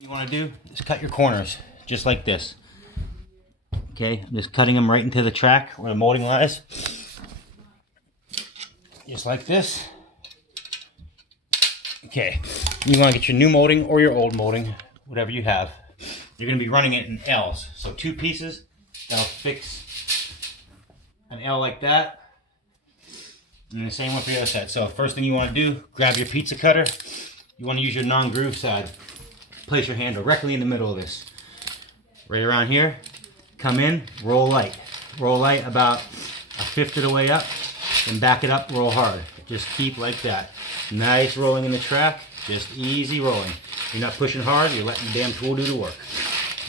You want to do is cut your corners just like this. Okay, I'm just cutting them right into the track where the molding lies. Just like this. Okay, you want to get your new molding or your old molding, whatever you have. You're going to be running it in L's. So 2 pieces, that'll fix an L like that. And the same one for the other side. So first thing you want to do, grab your pizza cutter. You want to use your non-groove side. Place your hand directly in the middle of this. Right around here. Come in, roll light. Roll light about 1/5 of the way up. And back it up, roll hard. Just keep like that. Nice rolling in the track. Just easy rolling. You're not pushing hard, you're letting the damn tool do the work.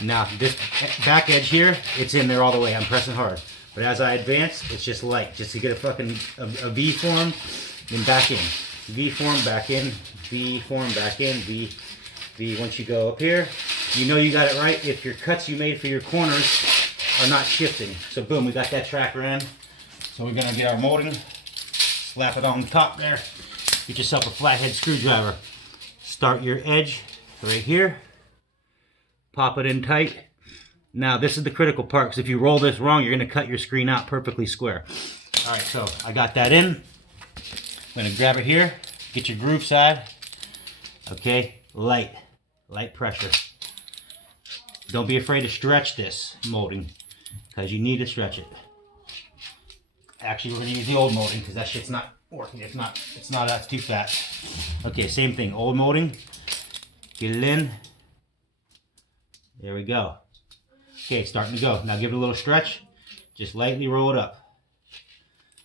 Now, this back edge here, it's in there all the way. I'm pressing hard. But as I advance, it's just light. Just to get a V form, then back in. V form, back in. V form, back in. V. Once you go up here, you know you got it right if your cuts you made for your corners are not shifting. So boom, we got that tracker in. So we're gonna get our molding, slap it on the top there. Get yourself a flathead screwdriver. Start your edge right here. Pop it in tight. Now this is the critical part, because if you roll this wrong, you're gonna cut your screen out perfectly square. All right, so I got that in. I'm gonna grab it here, get your groove side. Okay, light pressure. Don't be afraid to stretch this molding, because you need to stretch it. Actually, we're gonna use the old molding because that shit's not working. It's not that's too fat. Okay, same thing. Old molding. Get it in. There we go. Okay, starting to go. Now give it a little stretch. Just lightly roll it up.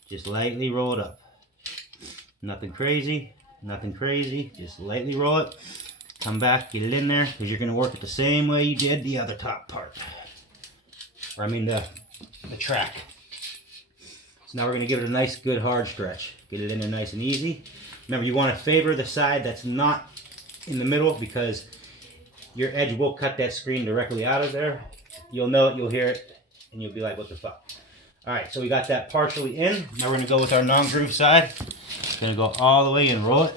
Just lightly roll it up. Nothing crazy. Nothing crazy. Just lightly roll it. Come back, get it in there, because you're going to work it the same way you did the other top part. Or I mean the track. So now we're going to give it a nice, good, hard stretch. Get it in there nice and easy. Remember, you want to favor the side that's not in the middle, because your edge will cut that screen directly out of there. You'll know it, you'll hear it, and you'll be like, what the fuck? Alright, so we got that partially in. Now we're going to go with our non-groove side. Going to go all the way and roll it.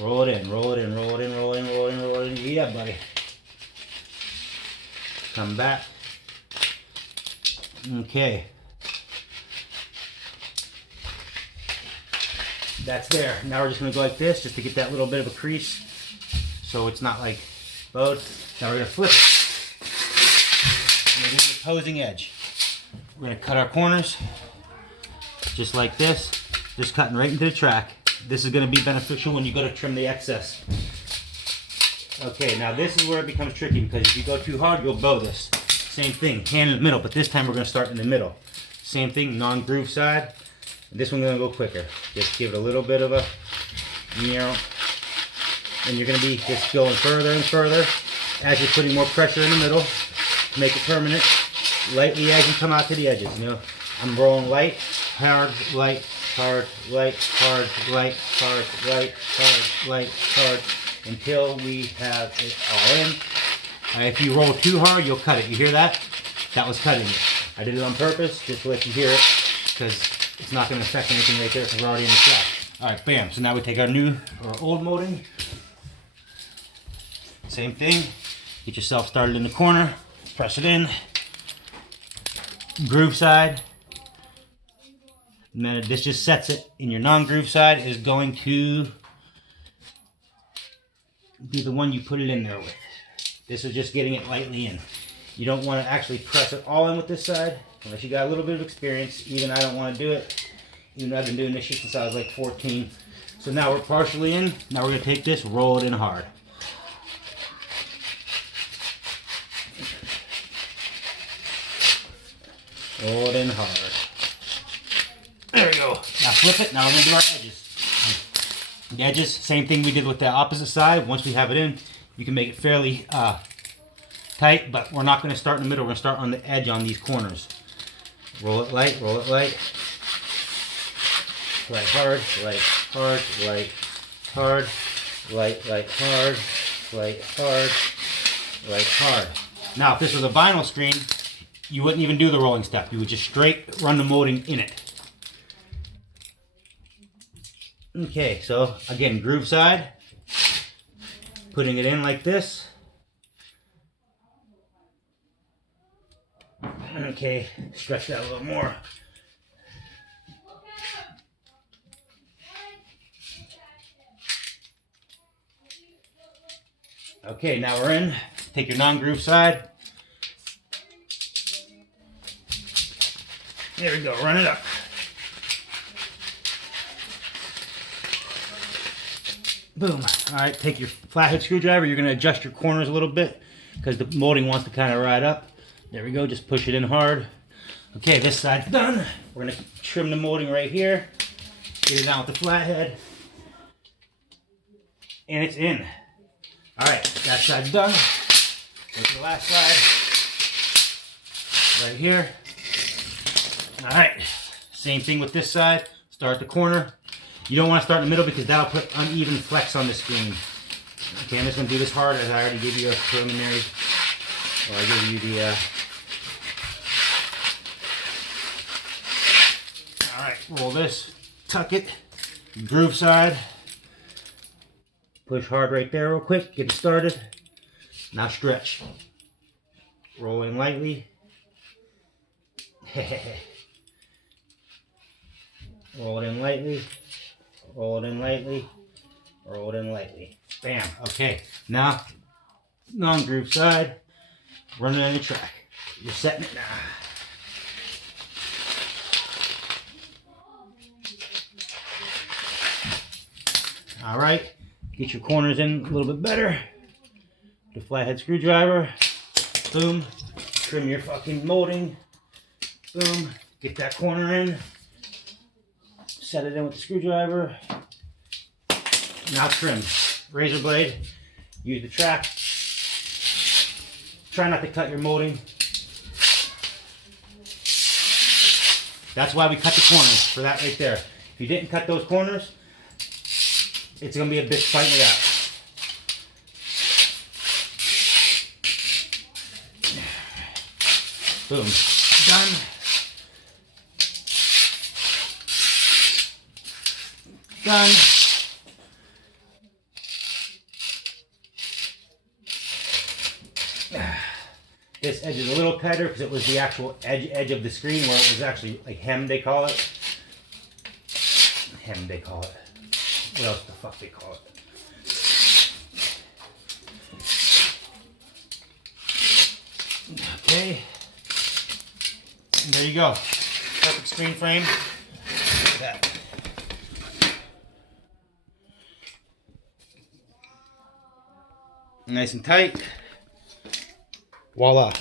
Roll it in, roll it in, roll it in, roll it in, roll it in, roll it in. Yeah, buddy. Come back. Okay. That's there. Now we're just going to go like this, just to get that little bit of a crease, so it's not like bowed. Now we're going to flip it. We're going to do the opposing edge. We're going to cut our corners, just like this. Just cutting right into the track. This is going to be beneficial when you go to trim the excess. Okay, now this is where it becomes tricky, because if you go too hard, you'll bow this. Same thing, hand in the middle, but this time we're going to start in the middle. Same thing, non-groove side. This one's going to go quicker. Just give it a little bit of a narrow. And you're going to be just going further and further as you're putting more pressure in the middle to make it permanent. Lightly as you come out to the edges. You know, I'm rolling light, hard, light, hard, light, hard, light, hard, light, hard, light, hard, until we have it all in. If you roll too hard, you'll cut it. You hear that? That was cutting it. I did it on purpose, just to let you hear it, because it's not going to affect anything right there, because we're already in the track. Alright, bam. So now we take our old molding. Same thing. Get yourself started in the corner. Press it in. Groove side. And then this just sets it. And your non-groove side is going to be the one you put it in there with. This is just getting it lightly in. You don't want to actually press it all in with this side, unless you got a little bit of experience. Even I don't want to do it. Even though I've been doing this shit since I was like 14. So now we're partially in. Now we're going to take this, roll it in hard. Roll it in hard. There we go. Now flip it. Now we're going to do our edges. The edges, same thing we did with the opposite side. Once we have it in, you can make it fairly tight, but we're not going to start in the middle. We're going to start on the edge on these corners. Roll it light, roll it light. Light hard, light hard, light hard, light hard, light hard, light hard. Now if this was a vinyl screen, you wouldn't even do the rolling step. You would just straight run the molding in it. Okay, so again, groove side. putting it in like this. Okay, stretch that a little more. Okay, now we're in. Take your non-groove side. There we go, run it up. Boom. All right, take your flathead screwdriver. You're gonna adjust your corners a little bit because the molding wants to kind of ride up. There we go, just push it in hard. Okay, this side's done. We're gonna trim the molding right here. Get it down with the flathead. And it's in. All right, that side's done. Go to the last side. Right here. All right, same thing with this side. Start at the corner. You don't want to start in the middle because that'll put uneven flex on the screen. Okay, I'm just gonna do this hard as I already gave you a preliminary, or I gave you the, all right, roll this, tuck it, groove side. Push hard right there real quick, get it started. Now stretch. Roll in lightly. Roll it in lightly. Roll it in lightly. Roll it in lightly. Bam. Okay. Now, non-groove side. Running on the track. You're setting it now. All right. Get your corners in a little bit better. The flathead screwdriver. Boom. Trim your fucking molding. Boom. Get that corner in. Set it in with the screwdriver. Now trim. Razor blade. Use the track. Try not to cut your molding. That's why we cut the corners, for that right there. If you didn't cut those corners, it's going to be a bitch fighting it out. Boom. Done. Done. This edge is a little tighter because it was the actual edge of the screen where it was actually like hem, they call it. Hem, they call it. What else the fuck they call it? Okay. And there you go. Perfect screen frame. Look at that. Nice and tight. Voila.